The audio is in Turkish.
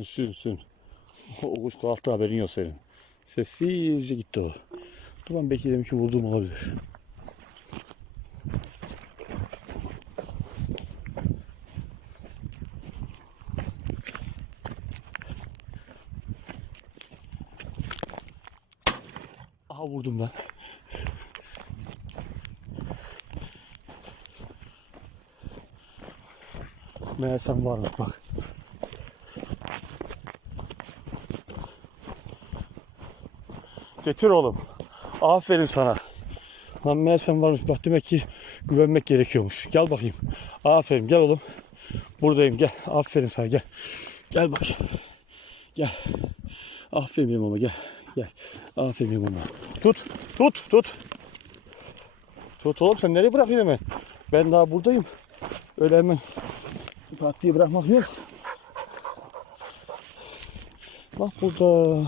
Sün. O kuş kalktı, haberin yok senin. Sessizce gitti o. Dur ben belki demek ki vurduğum olabilir. Aha vurdum ben. Meğersem varmış bak. Getir oğlum. Aferin sana. Lan meğersem varmış bak, demek ki güvenmek gerekiyormuş. Gel bakayım. Aferin, gel oğlum. Buradayım, gel. Aferin sana, gel. Gel bak. Gel. Aferin benim ama, gel. Gel. Aferin benim ama. Tut. Tut oğlum, sen nereye bırakıyorsun hemen? Ben daha buradayım. Öyle hemen pat diye bırakmak yok. Bak burada.